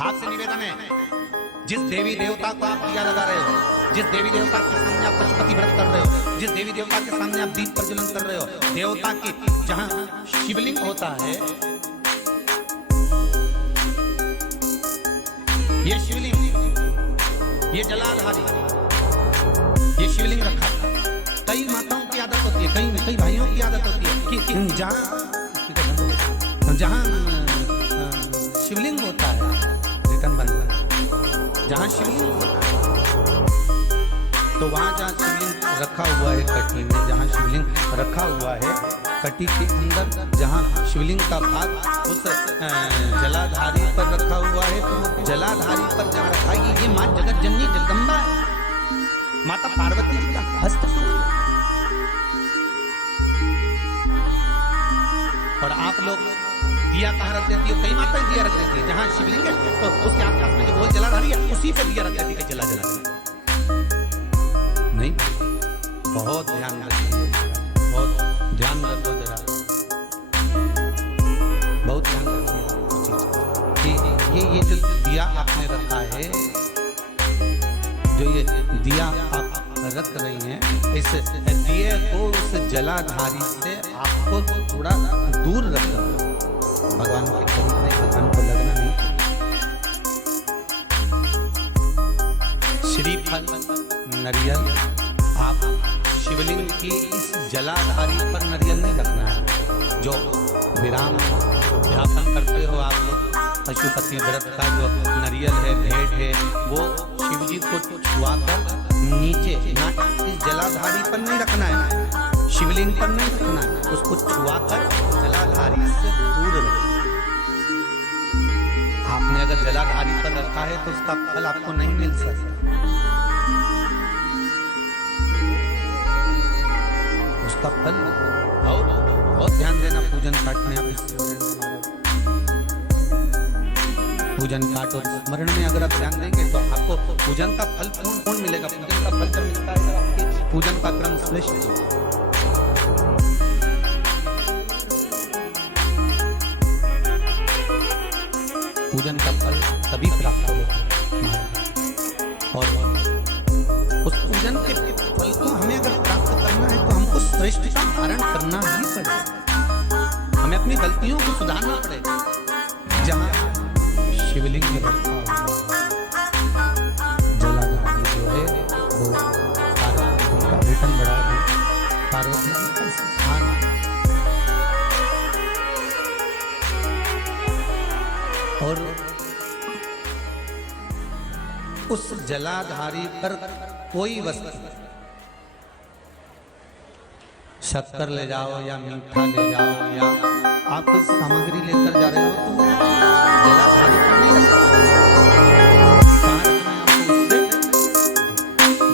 आपसे निवेदन है, जिस देवी देवता को आप दिया लगा रहे हो, जिस देवी देवता के सामने आप पशुपति व्रत कर रहे हो, जिस देवी देवता के सामने आप दीप प्रज्वलन कर रहे हो, देवता की जहां शिवलिंग होता है, ये शिवलिंग, ये जलाधारी, ये शिवलिंग रखा। कई माताओं की आदत होती है, कई भाइयों की आदत होती है कि जहां शिवलिंग होता है, रिटर्न बंद, जहां शिवलिंग होता है तो वहां जहां शिवलिंग रखा हुआ है कटी में, जहां शिवलिंग रखा हुआ है कटी के अंदर, जहां शिवलिंग का भाग उस जलाधारी पर रखा हुआ है, तो जलाधारी पर जहां रखा है ये मां जगत जननी जगदम्बा है, माता पार्वती जी का हस्त। और आप लोग दिया कहाँ रख देती हो? कई माताएं दिया रख देती है, जहाँ शिवलिंग है तो उसके आसपास में जो गोल जलाधारी है उसी पे दिया रख देती है, जला नहीं। बहुत ध्यान रखिए, बहुत ध्यान रखो जरा, बहुत ध्यान रखिए कि ये जो दिया आपने रखा है, जो ये दिया आप रख रही हैं, इस दिए को उस जलाधारी से आपको थोड़ा दूर रखना, भगवान के करीब नहीं, भगवान को लगना नहीं। श्रीफल नरियल आप शिवलिंग की इस जलाधारी पर नरियल नहीं रखना है। जो विराम ध्यान करते हो आप लोग, पशुपति व्रत का जो नरियल है, भेंट है, वो शिव जी को छुआकर नीचे, ना इस जलाधारी पर नहीं रखना है, शिवलिंग पर नहीं रखना है, उसको छुआकर जलाधारी से दूर रखना। आपने अगर जलाधारी पर रखा है तो उसका फल आपको नहीं मिल सकता। उसका फल बहुत ध्यान देना पूजन पाठ में। आप पूजन पाठ और स्मरण में अगर आप ध्यान देंगे तो आपको पूजन का फल कौन मिलेगा? पूजन का फल तो मिलता है आपके पूजन का क्रम श्रेष्ठ। पूजन का फल तभी प्राप्त होगा, और उस पूजन के फल को हमें अगर प्राप्त करना है तो हमको श्रेष्ठता धारण करना ही पड़ेगा। हमें अपनी गलतियों को सुधारना पड़ेगा। जहाँ शिवलिंग में रखा हुआ जलाधारी जो है वो पार्वती जी का रिटर्न बढ़ा है, पार्वती जी का स्थान। और उस जलाधारी पर कोई वस्तु, शक्कर ले जाओ या मीठा ले जाओ या आप कोई सामग्री लेकर जा रहे हो तो जलाधारी पर नहीं रखना।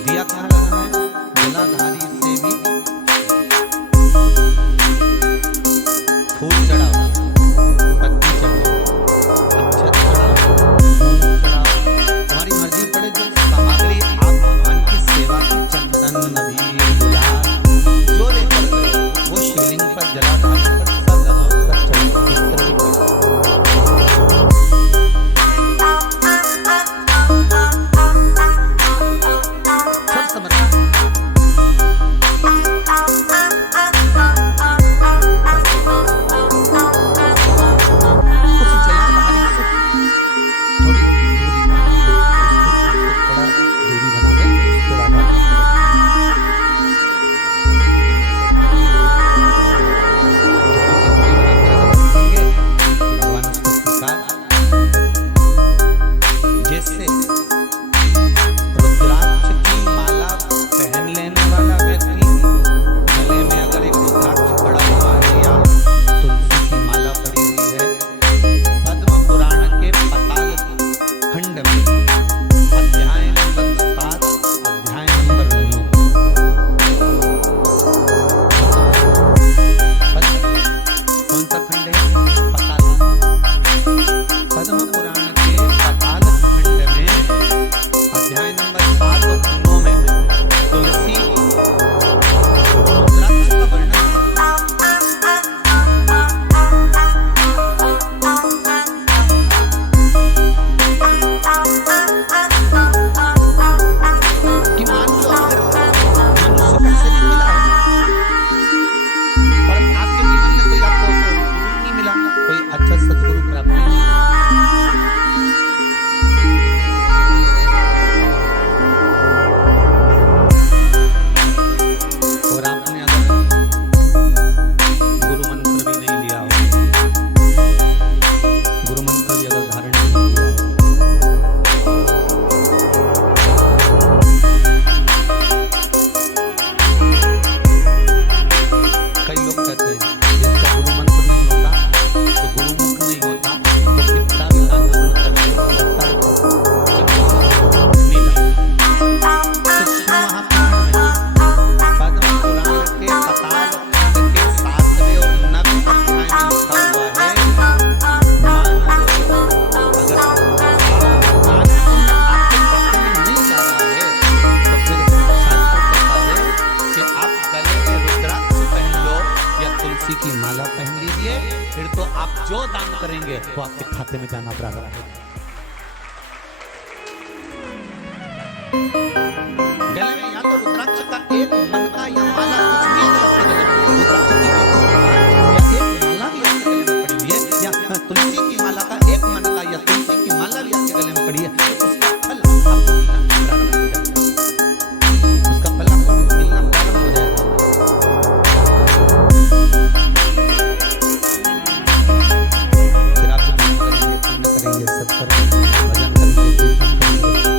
दिया कहाँ रखना है? जलाधारी से भी फूल चढ़ाओ, पत्ती चढ़ाओ, अक्षत चढ़ाओ, तुम्हारी मर्जी पड़े जो सामग्री आप भगवान की सेवा की, चंदन, नदी, गुलाब जो लेकर गए वो शिवलिंग पर जलाधारी पर सब लगाओ, सब चढ़ाओ। वो आपके खाते में जाना प्रारंभ हो। गले में या तो रुद्राक्ष का एक मनका या माला कुछ भी अगर आपके गले में रुद्राक्ष की एक माला भी आपके गले में पड़ी हुई है, या तुलसी की माला का एक मनका या तुलसी की माला भी आपके गले में पड़ी है, तो उसका फल आपको मिलना प्रारंभ हो जाएगा। उसका फल आपको मिलना प्रारंभ हो जाएगा। फिर आप करेंगे, पुण्य करेंगे, सत्कर्म, भजन करेंगे, कीर्तन करेंगे,